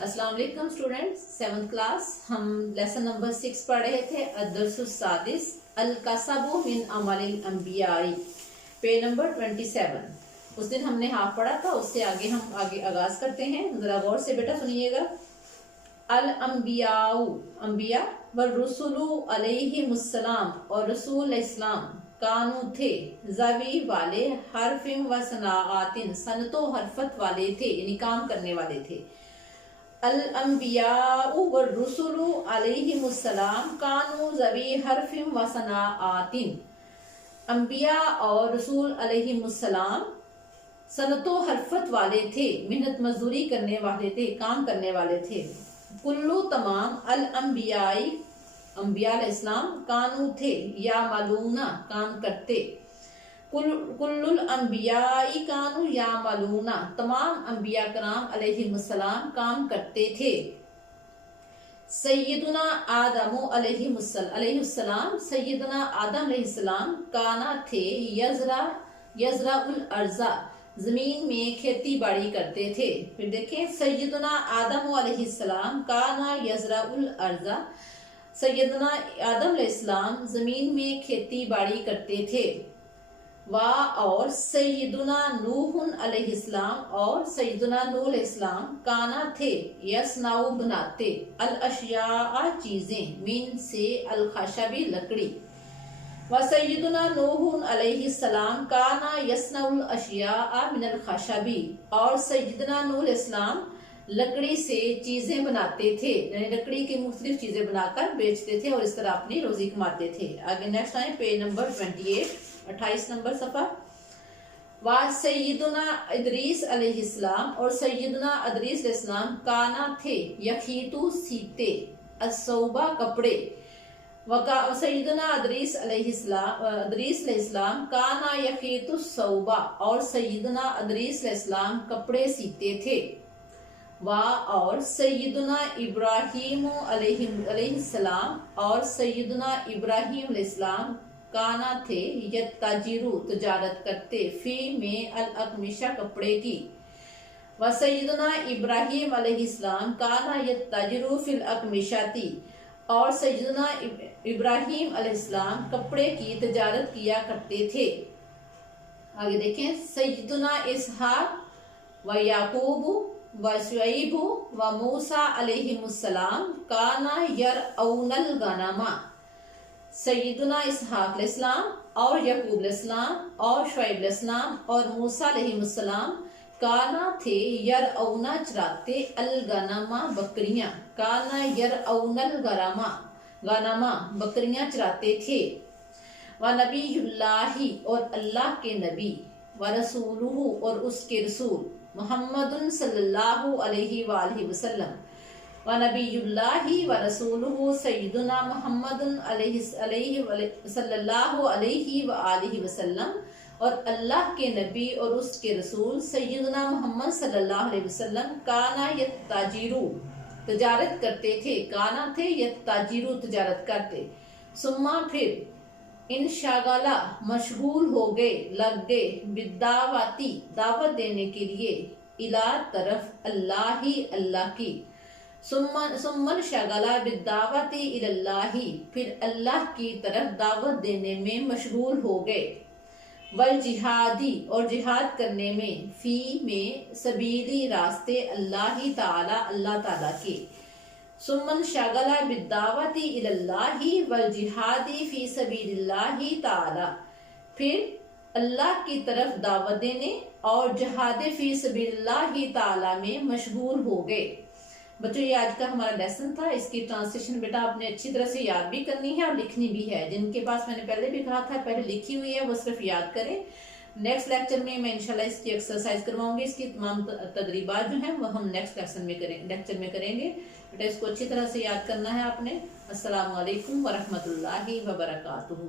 अस्सलाम वालेकुम students, 7th class हम लेसन नंबर 6 पढ़ रहे थे। अद्दर्सुस्सादिस अल कसबु मिन अमलिल अंबियाई, पेज नंबर 27। उस दिन हमने हाफ पढ़ा था, उससे आगे हम आगाज करते हैं। जरा गौर से बेटा सुनिएगा। अल अंबियाउ, अंबिया व रसूलु अलैहिमुस्सलाम, और रसूल इस्लाम कानू थे, जवी वाले, हरफिन व सनाआतिन, सनतो हरफत वाले थे, यानी काम करने वाले थे। अल अंबियाउ व रसूलु अलैहिमुस्सलाम कानू जवी हरफिन व सनाआतिन, अंबिया और रसूल अलैहिमुस्सलाम सनतो हरफत वाले थे, मेहनत मजदूरी करने वाले थे, काम करने वाले थे। कुल्लू तमाम अल अंबियाई, अंबिया अलैहिस्सलाम कानू थे, या मालूना काम करते। कुल्लुल अंबियाई कानू या मालूना, तमाम अंबिया कराम अलैहिमुस्सलाम काम करते थे। सैयदुना आदमु अलैहिस्सलाम, सैयदुना आदम अलैहिस्सलाम काना थे, यजराउल अर्जा, जमीन में खेती बाड़ी करते थे। फिर देखें, सैयदुना आदम अलैहिस्सलाम काना यजराउल अर्जा, सैयदना आदम अलैहिस्सलाम जमीन में खेती बाड़ी करते थे। और सैयदुना नूह अलैहिस्सलाम, और सैयदुना नूह अलैहिस्सलाम काना थे, यसनाउ बनाते, अल अशिया चीजें, मीन से, अल खशबी लकड़ी। व सैयदुना नूह अलैहिस्सलाम काना यसनाउल अशिया मिनल खशबी, और सैयदना नूह अलैहिस्सलाम लकड़ी से चीजें बनाते थे, यानी लकड़ी की मुख्तलिफ चीजें बनाकर बेचते थे और इस तरह अपनी रोजी कमाते थे। आगे नेक्स्ट आए, पेज नंबर 28, 28 नंबर सफा। व सैयदुना इदरीस अलैहिस्सलाम, और सैयदुना इदरीस अलैहिस्सलाम काना थे, यखीतु सीते, असौबा कपड़े। सैयदुना इदरीस अलैहिस्सलाम काना यखीतु सौबा, और सैयदुना इदरीस अलैहिस्सलाम कपड़े सीते थे। और सैयदुना इब्राहीम अलैहिस्सलाम, और सैयदुना इब्राहीम अलैहिस्सलाम काना थे, यत्ताजिरु तजारत करते, फी में अल अकमिशा कपड़े की। व सैयदुना इब्राहीम अलैहिस्सलाम काना यत्ताजिरु फिल अकमिशाती, और सैयदुना इब्राहीम अलैहिस्सलाम कपड़े की तजारत किया करते थे। आगे देखें, सैयदुना इसहाक व याकूब व शुअयब व मूसा अलैहिमुस्सलाम काना यरऔनल गनमा, सैयदुना इसहाक अलैहिस्सलाम और याकूब अलैहिस्सलाम और शुअयब अलैहिस्सलाम और मूसा अलैहिमुस्सलाम काना थे, यरऔना चराते, अल गनमा बकरियां, काना यरऔनल गनमा बकरियां चराते थे। व नबीयुल्लाही, और अल्लाह के नबी, व रसूलुहु, और उसके रसूल, मुहम्मदुन सल्लल्लाहु अलैहि वसल्लम, व नबीयुल्लाही व रसूलुहु सय्यदुना मुहम्मदुन सल्लल्लाहु अलैहि वसल्लम, और अल्लाह के नबी और उसके रसूल सय्यदुना मुहम्मद सल्लल्लाहु अलैहि वसल्लम काना यत्ताजिरु, तजारत करते थे, काना थे यत्ताजिरु, तजारत करते। सुम्मा फिर, इंशागला मशगूल हो गए, लग गए, बिदावती दावत देने के लिए, इला तरफ अल्लाही, अल्लाह की। सुम्मन शगला बिदावती इलल्लाही, फिर अल्लाह की तरफ दावत देने में मशगूल हो गए। वल जिहादी, और जिहाद करने में, फी में, सबीली रास्ते, अल्लाही ताला, अल्लाह ताला के। सुम्मन शगला बिदावती इलल्लाही वल जिहादी फी सबीलिल्लाही ताला, फिर अल्लाह की तरफ दावत देने और जिहाद फी सबीलिल्लाही ताला में मशगूल हो गए। बच्चों, ये आज का हमारा लेसन था। इसकी ट्रांसलेशन बेटा आपने अच्छी तरह से याद भी करनी है और लिखनी भी है। जिनके पास मैंने पहले भी कहा था पहले लिखी हुई है वो सिर्फ याद करें। नेक्स्ट लेक्चर में मैं इंशाल्लाह इसकी एक्सरसाइज करवाऊंगी। इसकी तमाम तदरीबात जो हैं वो हम नेक्स्ट लेक्चर में करेंगे। बेटा इसको अच्छी तरह से याद करना है आपने। अस्सलाम वालेकुम व रहमतुल्लाहि व बरकातुहू।